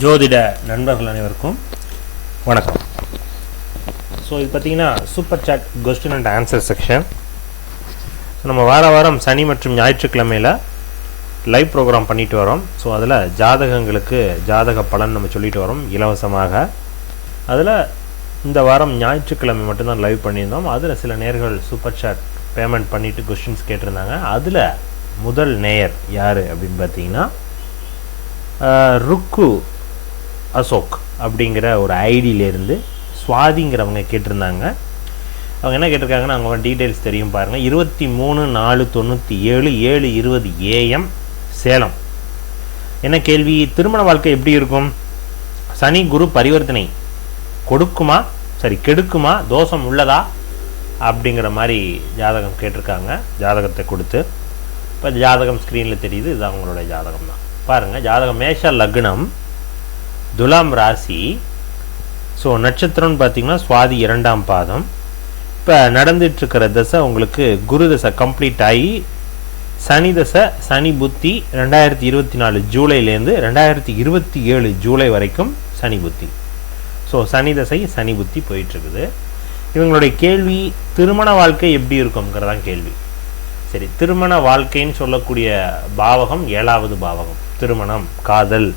ஜோதிட நண்பர்கள் அனைவருக்கும் வணக்கம். ஸோ இது பார்த்திங்கன்னா super chat question and answer section. நம்ம வாரம் சனி மற்றும் ஞாயிற்றுக்கிழமையில் லைவ் ப்ரோக்ராம் பண்ணிட்டு வரோம். ஸோ அதில் ஜாதகங்களுக்கு ஜாதக பலன் நம்ம சொல்லிட்டு வரோம் இலவசமாக. அதில் இந்த வாரம் ஞாயிற்றுக்கிழமை மட்டும்தான் லைவ் பண்ணியிருந்தோம். அதில் சில நேயர்கள் சூப்பர் சாட் பேமெண்ட் பண்ணிவிட்டு கொஸ்டின்ஸ் கேட்டிருந்தாங்க. அதில் முதல் நேயர் யார் அப்படின்னு பார்த்தீங்கன்னா ருக்கு அசோக் அப்படிங்கிற ஒரு ஐடியிலேருந்து சுவாதிங்கிறவங்க கேட்டிருந்தாங்க. அவங்க என்ன கேட்டிருக்காங்கன்னா, அவங்க டீட்டெயில்ஸ் தெரியும் பாருங்கள். 23/4/97 7:20 AM சேலம். என்ன கேள்வி? திருமண வாழ்க்கை எப்படி இருக்கும்? சனி குரு பரிவர்த்தனை கெடுக்குமா, தோஷம் உள்ளதா அப்படிங்கிற மாதிரி ஜாதகம் கேட்டிருக்காங்க. ஜாதகத்தை கொடுத்து இப்போ ஜாதகம் ஸ்க்ரீனில் தெரியுது. இது அவங்களுடைய ஜாதகம் தான் பாருங்கள். ஜாதகம் மேஷ லக்னம், துலாம் ராசி. ஸோ நட்சத்திரம்னு பார்த்தீங்கன்னா சுவாதி 2ஆம் பாதம். இப்போ நடந்துட்டுருக்கிற தசை உங்களுக்கு குரு தசை கம்ப்ளீட் ஆகி சனி தசை, சனி புத்தி 2024 ஜூலைலேருந்து 2027 ஜூலை வரைக்கும் சனி புத்தி. ஸோ சனி தசை சனி புத்தி போயிட்டுருக்குது. இவங்களுடைய கேள்வி திருமண வாழ்க்கை எப்படி இருக்குங்கிறதான் கேள்வி. சரி, திருமண வாழ்க்கைன்னு சொல்லக்கூடிய பாவகம் 7வது பாவகம். திருமணம், காதல்,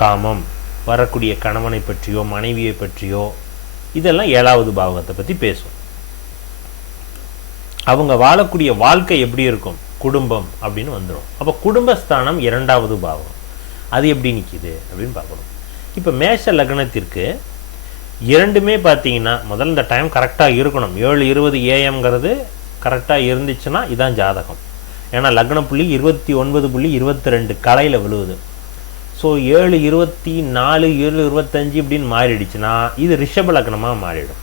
காமம், வரக்கூடிய கணவனை பற்றியோ மனைவியை பற்றியோ இதெல்லாம் 7வது பாவகத்தை பற்றி பேசும். அவங்க வாழக்கூடிய வாழ்க்கை எப்படி இருக்கும், குடும்பம் அப்படின்னு வந்துடும். அப்போ குடும்பஸ்தானம் 2வது பாவகம், அது எப்படி நிற்கிது அப்படின்னு பார்க்கணும். இப்போ மேஷ லக்னத்திற்கு இரண்டுமே பார்த்தீங்கன்னா முதல்ல இந்த டைம் கரெக்டாக இருக்கணும். 7:20 AMங்கிறது கரெக்டாக இருந்துச்சுன்னா இதான் ஜாதகம். ஏன்னா லக்ன புள்ளி 29.22 கலையில் விழுவுது. ஸோ 7:24 7:25 இப்படின்னு மாறிடுச்சுன்னா இது ரிஷப லக்னமாக மாறிடும்.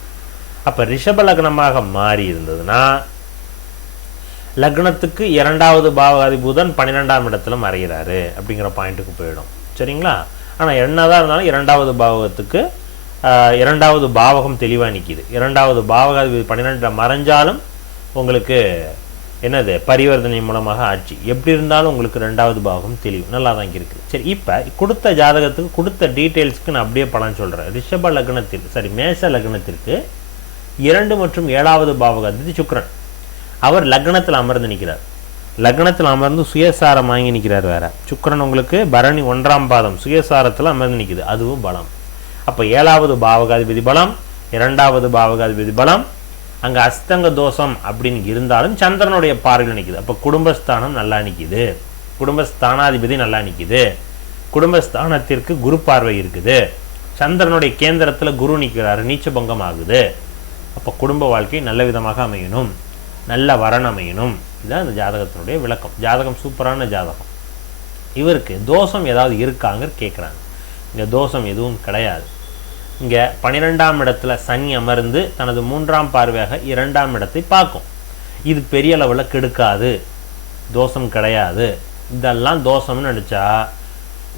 அப்போ ரிஷப லக்னமாக மாறி இருந்ததுன்னா லக்னத்துக்கு 2வது பாவகாதி புதன் 12ஆம் இடத்துல மறைகிறாரு அப்படிங்கிற பாயிண்ட்டுக்கு போயிடும். சரிங்களா? ஆனால் என்னதான் இருந்தாலும் 2வது பாவகத்துக்கு 2வது பாவகம் தெளிவாக நிற்கிது. 2வது பாவகாதி 12 மறைஞ்சாலும் உங்களுக்கு என்னது பரிவர்த்தனை மூலமாக ஆட்சி. எப்படி இருந்தாலும் உங்களுக்கு 2வது பாவகம் தெளிவு நல்லா தான் இருக்குது. சரி, இப்போ கொடுத்த ஜாதகத்துக்கு கொடுத்த டீட்டெயில்ஸ்க்கு நான் அப்படியே பலன் சொல்கிறேன். ரிஷப லக்னத்திற்கு மேஷ லக்னத்திற்கு 2 மற்றும் 7வது பாவகாதிபதி சுக்கிரன். அவர் லக்னத்தில் அமர்ந்து நிற்கிறார். லக்னத்தில் அமர்ந்து சுயசாரம் வாங்கி நிற்கிறார். வேற சுக்கிரன் உங்களுக்கு பரணி 1ஆம் பாதம் சுயசாரத்தில் அமர்ந்து நிற்குது. அதுவும் பலம். அப்போ 7வது பாவகாதிபதி பலம், 2வது பாவகாதிபதி பலம். அங்கே அஸ்தங்க தோஷம் அப்படின்னு இருந்தாலும் சந்திரனுடைய பார்வையில் நிற்கிது. அப்போ குடும்பஸ்தானம் நல்லா நிற்கிது, குடும்பஸ்தானாதிபதி நல்லா நிற்கிது, குடும்பஸ்தானத்திற்கு குரு பார்வை இருக்குது, சந்திரனுடைய கேந்திரத்தில் குரு நிற்கிறாரு, நீச்சபங்கம் ஆகுது. அப்போ குடும்ப வாழ்க்கை நல்ல விதமாக அமையணும், நல்ல வரன் அமையணும். இதுதான் இந்த ஜாதகத்தினுடைய விளக்கம். ஜாதகம் சூப்பரான ஜாதகம். இவருக்கு தோஷம் ஏதாவது இருக்காங்க கேட்குறாங்க. இங்கே தோஷம் எதுவும் கிடையாது. இங்கே 12ஆம் இடத்துல சனி அமர்ந்து தனது 3ஆம் பார்வையாக 2ஆம் இடத்தை பார்க்கும். இது பெரிய அளவில் கெடுக்காது, தோஷம் கிடையாது. இதெல்லாம் தோஷம்னு நினச்சா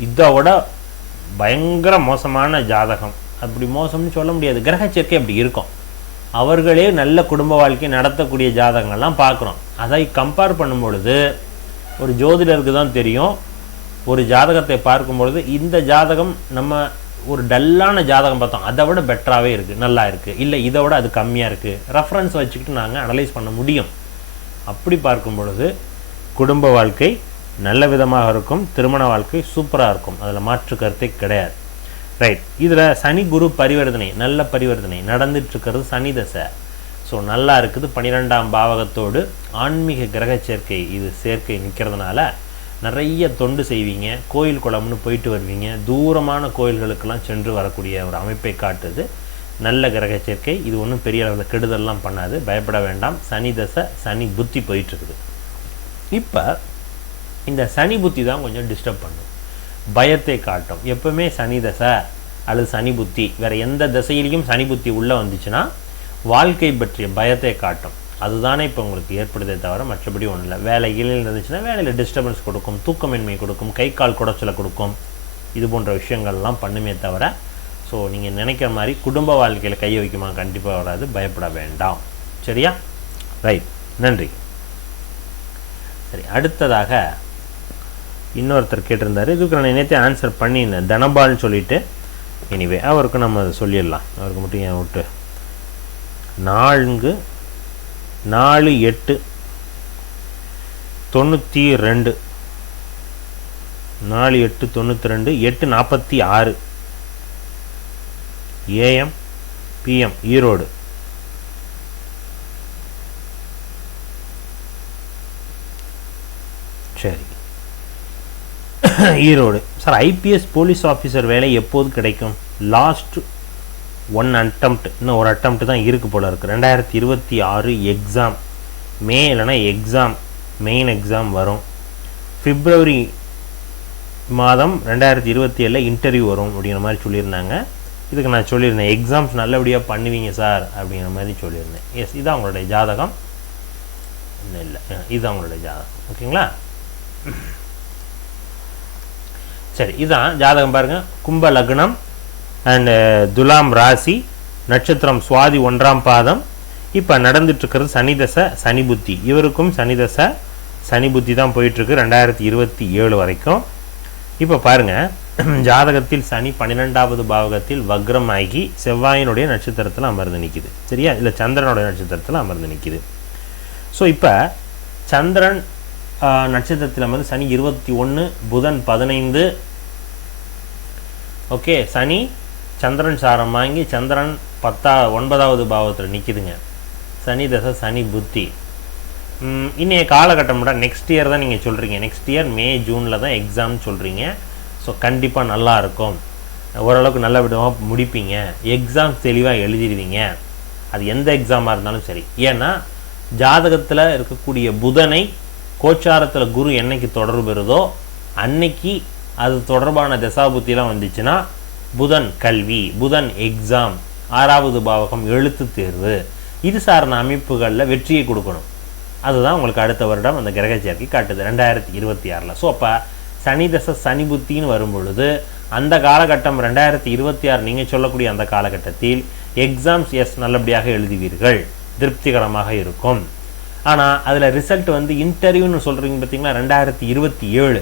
இதோட பயங்கர மோசமான ஜாதகம். அப்படி மோசம்னு சொல்ல முடியாது, கிரக சேர்க்கை அப்படி இருக்கும். அவர்களே நல்ல குடும்ப வாழ்க்கை நடத்தக்கூடிய ஜாதகங்கள்லாம் பார்க்குறோம். அதை கம்பேர் பண்ணும் பொழுது ஒரு ஜோதிடருக்கு தான் தெரியும். ஒரு ஜாதகத்தை பார்க்கும் பொழுது இந்த ஜாதகம் நம்ம ஒரு டல்லான ஜாதகம் பார்த்தோம், அதை விட பெட்டராகவே இருக்குது, நல்லா இருக்குது, இல்லை இதை விட அது கம்மியாக இருக்குது, ரெஃபரன்ஸ் வச்சுக்கிட்டு நாங்கள் அனலைஸ் பண்ண முடியும். அப்படி பார்க்கும் பொழுது குடும்ப வாழ்க்கை நல்ல விதமாக இருக்கும், திருமண வாழ்க்கை சூப்பராக இருக்கும், அதில் மாற்று கருத்தை கிடையாது. ரைட். இதில் சனி குரு பரிவர்த்தனை, நல்ல பரிவர்த்தனை நடந்துட்டுருக்கிறது. சனி தசை ஸோ நல்லா இருக்குது. 12ஆம் பாவகத்தோடு ஆன்மீக கிரக சேர்க்கை, இது சேர்க்கை நிற்கிறதுனால நிறைய தொண்டு செய்வீங்க, கோயில் குளம்னு போயிட்டு வருவீங்க, தூரமான கோயில்களுக்கெல்லாம் சென்று வரக்கூடிய ஒரு அமைப்பை காட்டுது நல்ல கிரக சேர்க்கை. இது ஒன்றும் பெரிய அளவில் கெடுதல்லாம் பண்ணாது, பயப்பட வேண்டாம். சனி தசை சனி புத்தி போயிட்டுருக்குது. இப்போ இந்த சனி புத்தி தான் கொஞ்சம் டிஸ்டர்ப் பண்ணும், பயத்தை காட்டும். எப்பவுமே சனி தசை அல்லது சனி புத்தி வேறு எந்த திசையிலையும் சனி புத்தி உள்ளே வந்துச்சுன்னா வாழ்க்கை பற்றிய பயத்தை காட்டும். அதுதானே இப்போ உங்களுக்கு ஏற்படுதே தவிர மற்றபடி ஒன்றும் இல்லை. வேலையில் இருந்துச்சுன்னா வேலையில் டிஸ்டர்பன்ஸ் கொடுக்கும், தூக்கமின்மை கொடுக்கும், கை கால் குடைச்சலை கொடுக்கும், இது போன்ற விஷயங்கள்லாம் பண்ணுமே தவிர ஸோ நீங்கள் நினைக்கிற மாதிரி குடும்ப வாழ்க்கையில் கையை வைக்குமா கண்டிப்பாக வராது, பயப்பட வேண்டாம். சரியா? ரைட், நன்றி. சரி, அடுத்ததாக இன்னொருத்தர் கேட்டிருந்தார், இதுக்கு நான் நேற்றே ஆன்சர் பண்ணியிருந்தேன், தனபால்னு சொல்லிட்டு. எனிவே அவருக்கு நம்ம அதை சொல்லிடலாம், அவருக்கு மட்டும் ஏன் விட்டு. 4 4 8 92 4 8 92 8 46 AM PM ஈரோடு. சரி, Erode. Sir IPS police officer வேலை எப்போது கிடைக்கும்? லாஸ்ட் 1 அட்டம்ப்ட், இன்னும் ஒரு அட்டம்ப்ட் தான் இருக்குது போல இருக்குது. 2026 எக்ஸாம், மே இல்லைனா எக்ஸாம், மெயின் எக்ஸாம் வரும். பிப்ரவரி மாதம் 2027 இன்டர்வியூ வரும் அப்படிங்கிற மாதிரி சொல்லியிருந்தாங்க. இதுக்கு நான் சொல்லியிருந்தேன், எக்ஸாம்ஸ் நல்லபடியாக பண்ணுவீங்க சார் அப்படிங்கிற மாதிரி சொல்லியிருந்தேன். எஸ், இது அவங்களுடைய ஜாதகம். இன்னும் இல்லை, இது அவங்களுடைய ஜாதகம். ஓகேங்களா? சரி, இதுதான் ஜாதகம். பாருங்கள், கும்ப லக்னம் அண்டு துலாம் ராசி, நட்சத்திரம் சுவாதி 1ஆம் பாதம். இப்போ நடந்துட்டுருக்கிறது சனி தசை சனி புத்தி. இவருக்கும் சனி தசை சனி புத்தி தான் போயிட்டுருக்கு 2027 வரைக்கும். இப்போ பாருங்கள், ஜாதகத்தில் சனி 12வது பாவகத்தில் வக்ரம் ஆகி செவ்வாயினுடைய நட்சத்திரத்தில் அமர்ந்து நிற்கிது. சரியா? இல்லை, சந்திரனுடைய நட்சத்திரத்தில் அமர்ந்து நிற்கிது. ஸோ இப்போ சந்திரன் நட்சத்திரத்தில் அமர்ந்து சனி 21, புதன் 15. ஓகே, சனி சந்திரன் சாரம் வாங்கி சந்திரன் 9வது பாவத்தில் நிற்கிதுங்க. சனி தசை சனி புத்தி. இன்னைய காலகட்டம்டா நெக்ஸ்ட் இயர் தான் நீங்கள் சொல்கிறீங்க. நெக்ஸ்ட் இயர் மே ஜூனில் தான் எக்ஸாம்னு சொல்கிறீங்க. ஸோ கண்டிப்பாக நல்லாயிருக்கும், ஓரளவுக்கு நல்ல விதமாக முடிப்பீங்க, எக்ஸாம் தெளிவாக எழுதிடுவீங்க. அது எந்த எக்ஸாமாக இருந்தாலும் சரி. ஏன்னா ஜாதகத்தில் இருக்கக்கூடிய புதனை கோச்சாரத்தில் குரு என்னைக்கு தொடர்பு பெறுதோ அன்னைக்கு அது தொடர்பான தசாபுத்திலாம் வந்துச்சுன்னா புதன் கல்வி, புதன் எக்ஸாம், 6வது பாவகம் எழுத்து தேர்வு, இது சார்ந்த அமைப்புகளில் வெற்றியை கொடுக்கணும். அதுதான் உங்களுக்கு அடுத்த வருடம் அந்த கிரக சேர்க்கை காட்டுது 2026. ஸோ அப்போ சனி தசை சனி புத்தின்னு வரும்பொழுது அந்த காலகட்டம் 2026 நீங்கள் சொல்லக்கூடிய அந்த காலகட்டத்தில் எக்ஸாம்ஸ் எஸ் நல்லபடியாக எழுதுவீர்கள், திருப்திகரமாக இருக்கும். ஆனால் அதில் ரிசல்ட் வந்து இன்டர்வியூன்னு சொல்கிறீங்க பார்த்தீங்களா 2027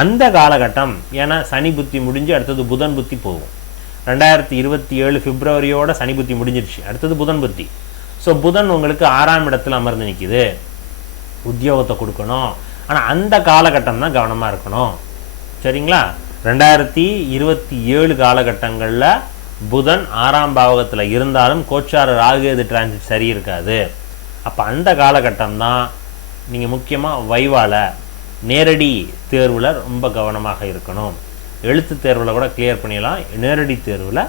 அந்த காலகட்டம். ஏன்னா சனி புத்தி முடிஞ்சு அடுத்தது புதன் புத்தி போகும். 2027 பிப்ரவரியோட சனி புத்தி முடிஞ்சிருச்சு, அடுத்தது புதன் புத்தி. ஸோ புதன் உங்களுக்கு 6ஆம் இடத்துல அமர்ந்து நிற்கிது, உத்தியோகத்தை கொடுக்கணும். ஆனால் அந்த காலகட்டம் தான் கவனமாக இருக்கணும். சரிங்களா? 2027 காலகட்டங்களில் புதன் 6ஆம் பாவகத்தில் இருந்தாலும் கோச்சார ராகுகேது டிரான்சிட் சரி இருக்காது. அப்போ அந்த காலகட்டம் தான் நீங்கள் முக்கியமாக வைவால நேரடி தேர்வில் ரொம்ப கவனமாக இருக்கணும். எழுத்து தேர்வில் கூட கிளியர் பண்ணிடலாம், நேரடி தேர்வில்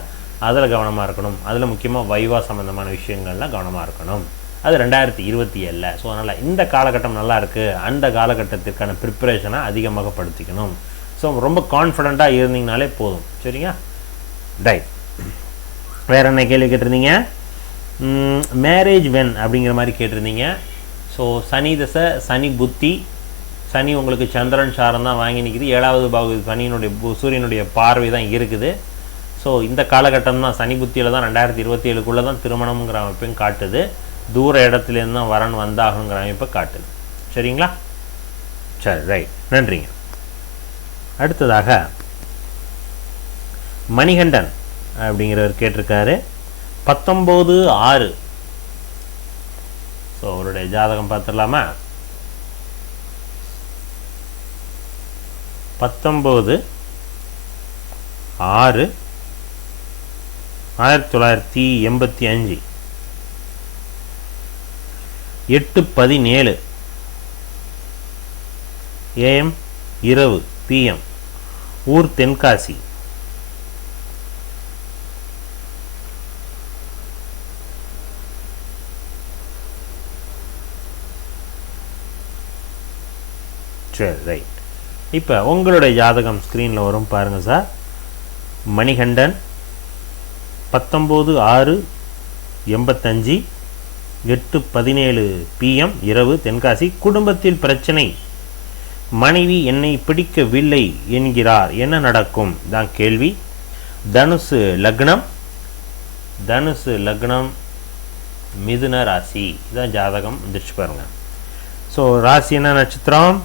அதில் கவனமாக இருக்கணும். அதில் முக்கியமாக வைவா சம்மந்தமான விஷயங்கள்லாம் கவனமாக இருக்கணும். அது 2027. ஸோ அதனால் இந்த காலகட்டம் நல்லா இருக்குது, அந்த காலகட்டத்திற்கான ப்ரிப்பரேஷனை அதிகமாக படுத்திக்கணும். ஸோ ரொம்ப கான்ஃபிடண்ட்டாக இருந்தீங்கனாலே போதும். சரிங்க? ரைட். வேறு என்ன கேள்வி கேட்டிருந்தீங்க? மேரேஜ் வென் அப்படிங்கிற மாதிரி கேட்டிருந்தீங்க. ஸோ சனி தசை சனி புத்தி, சனி உங்களுக்கு சந்திரன் சாரம் தான் வாங்கி நிற்கிது, 7வது பாவம் சனியினுடைய சூரியனுடைய பார்வை தான் இருக்குது. ஸோ இந்த காலகட்டம் தான் சனி புத்தியில் தான் 2027க்குள்ளே தான் திருமணம்ங்கிற அமைப்பையும் காட்டுது, தூர இடத்துலேருந்து தான் வரன் வந்தாகணுங்கிற அமைப்பை காட்டுது. சரிங்களா? சரி, ரைட், நன்றிங்க. அடுத்ததாக மணிகண்டன் அப்படிங்கிறவர் கேட்டிருக்காரு 19/6. ஸோ அவருடைய ஜாதகம் பார்த்துடலாமா? 19/6 1985, 8:17 AM இரவு PM, ஊர் தென்காசி. சரி, ரைட். இப்போ உங்களுடைய ஜாதகம் ஸ்க்ரீனில் வரும் பாருங்கள் சார். மணிகண்டன் 19/6/85, 8:17 PM இரவு தென்காசி. குடும்பத்தில் பிரச்சனை, மனைவி என்னை பிடிக்கவில்லை என்கிறார், என்ன நடக்கும் தான் கேள்வி. தனுசு லக்னம், மிதுன ராசி, இதான் ஜாதகம் வந்துருச்சு பாருங்க. ஸோ ராசி என்ன நட்சத்திரம்?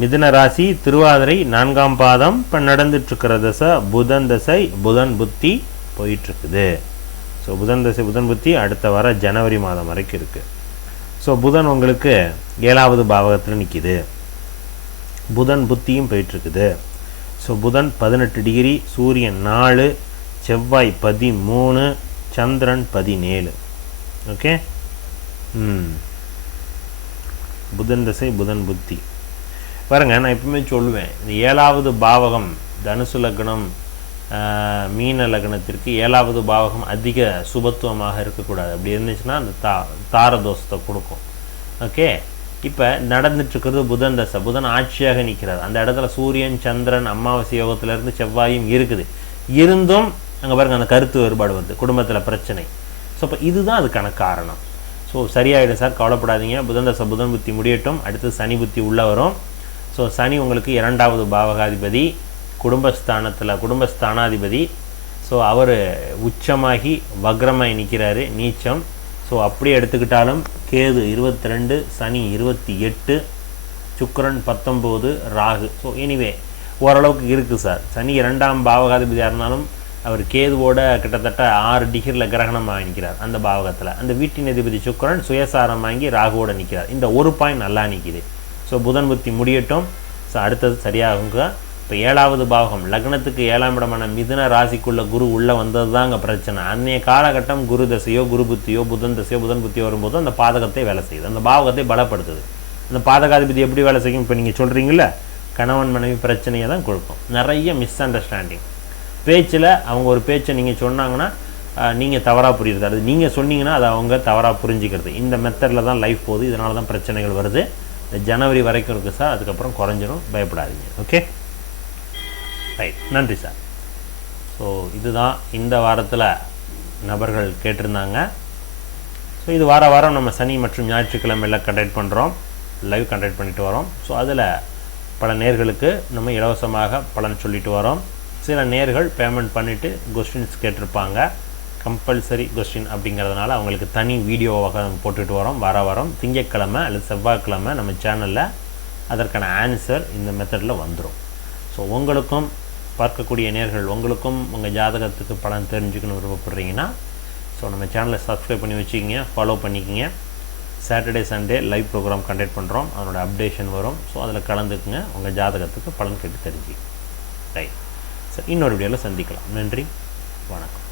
மிதுன ராசி திருவாதிரை 4ஆம் பாதம் இப்போ நடந்துட்டுருக்கிற தசை புதன் தசை, புதன் புத்தி போயிட்டுருக்குது. ஸோ புதன் தசை புதன் புத்தி அடுத்த வர ஜனவரி மாதம் வரைக்கும் இருக்குது. ஸோ புதன் உங்களுக்கு 7வது பாவகத்தில் நிற்கிது, புதன் புத்தியும் போயிட்டுருக்குது. ஸோ புதன் 18 டிகிரி, சூரியன் 4, செவ்வாய் 13, சந்திரன் 17. ஓகே, புதன் தசை புதன் புத்தி பாருங்க. நான் எப்பவுமே சொல்லுவேன், இந்த 7வது பாவகம் தனுசு லக்னம் மீன லக்னத்திற்கு 7வது பாவகம் அதிக சுபத்துவமாக இருக்கக்கூடாது. அப்படி இருந்துச்சுன்னா அந்த தாரதோஷத்தை கொடுக்கும். ஓகே, இப்போ நடந்துட்டுருக்கிறது புதன் தசை, புதன் ஆட்சியாக நிற்கிறார். அந்த இடத்துல சூரியன் சந்திரன் அமாவாசை யோகத்திலேருந்து செவ்வாயும் இருக்குது. இருந்தும் அங்கே பாருங்கள் அந்த கருத்து வேறுபாடு வருது, குடும்பத்தில் பிரச்சனை. ஸோ இப்போ இதுதான் அதுக்கான காரணம். ஸோ சரியாயிடும் சார், கவலைப்படாதீங்க. புதன் தசை புதன் புத்தி முடியட்டும், அடுத்து சனி புத்தி உள்ளே வரும். ஸோ சனி உங்களுக்கு 2வது பாவகாதிபதி, குடும்பஸ்தானாதிபதி. ஸோ அவர் உச்சமாகி வக்ரமாகி நிற்கிறாரு, நீச்சம். ஸோ அப்படியே எடுத்துக்கிட்டாலும் கேது 22, சனி 28, சுக்கிரன் 19, ராகு. ஸோ எனிவே ஓரளவுக்கு இருக்குது சார். சனி 2ஆம் பாவகாதிபதியாக இருந்தாலும் அவர் கேதுவோட கிட்டத்தட்ட 6 டிகிரியில் கிரகணமாக நிற்கிறார் அந்த பாவகத்தில். அந்த வீட்டின் அதிபதி சுக்கிரன் சுயசாரம் வாங்கி ராகுவோட நிற்கிறார். இந்த ஒரு பாயிண்ட் நல்லா நிற்கிது. ஸோ புதன் புத்தி முடியட்டும். ஸோ அடுத்தது சரியாகுங்க. இப்போ 7வது பாவகம் லக்னத்துக்கு 7ஆம் இடமான மிதுன ராசிக்குள்ள குரு உள்ளே வந்தது தான் அங்கே பிரச்சனை. அன்றைய காலகட்டம் குரு தசையோ குரு புத்தியோ புதன் தசையோ புதன் புத்தியோ வரும்போது அந்த பாதகத்தை வேலை செய்யுது, அந்த பாவகத்தை பலப்படுத்துது. அந்த பாதகாதிபதி எப்படி வேலை செய்யும்? இப்போ நீங்கள் சொல்கிறீங்கள, கணவன் மனைவி பிரச்சனையை தான் கொடுக்கும். நிறைய மிஸ் அண்டர்ஸ்டாண்டிங், பேச்சில் அவங்க ஒரு பேச்சை நீங்கள் சொன்னாங்கன்னா நீங்கள் தவறாக புரியுறது, அது நீங்கள் சொன்னீங்கன்னா அதை அவங்க தவறாக புரிஞ்சிக்கிறது. இந்த மெத்தடில் தான் லைஃப் போகுது. இதனால தான் பிரச்சனைகள் வருது. இந்த ஜனவரி வரைக்கும் இருக்குது சார், அதுக்கப்புறம் குறைஞ்சிரும், பயப்படாதீங்க. ஓகே, ரைட், நன்றி சார். ஸோ இதுதான் இந்த வாரத்தில் நபர்கள் கேட்டிருந்தாங்க. ஸோ இது வாரம் நம்ம சனி மற்றும் ஞாயிற்றுக்கிழமையில் கண்டக்ட் பண்ணுறோம், லைவ் கண்டக்ட் பண்ணிட்டு வரோம். ஸோ அதில் பல நேர்களுக்கு நம்ம இலவசமாக பலன் சொல்லிட்டு வரோம். சில நேர்கள் பேமெண்ட் பண்ணிவிட்டு கொஸ்டின்ஸ் கேட்டிருப்பாங்க, கம்பல்சரி கொஸ்டின் அப்படிங்கிறதுனால அவங்களுக்கு தனி வீடியோவாக நம்ம போட்டுட்டு வரோம். வாரம் திங்கட்கிழமை அல்லது செவ்வாய்க்கிழமை நம்ம சேனலில் அதற்கான ஆன்சர் இந்த மெத்தடில் வந்துடும். ஸோ உங்களுக்கும் பார்க்கக்கூடிய நேர்கள் உங்களுக்கும் உங்கள் ஜாதகத்துக்கு பலன் தெரிஞ்சுக்கணும் விருப்பப்படுறீங்கன்னா ஸோ நம்ம சேனலை சப்ஸ்கிரைப் பண்ணி வச்சுக்கிங்க, ஃபாலோ பண்ணிக்கிங்க. Saturday Sunday live program conduct பண்ணுறோம், அதனோட அப்டேஷன் வரும். ஸோ அதில் கலந்துக்குங்க, உங்கள் ஜாதகத்துக்கு பலன் கேட்டு தெரிஞ்சுக்கணும். ரைட் சார், இன்னொரு வீடியோவில் சந்திக்கலாம். நன்றி, வணக்கம்.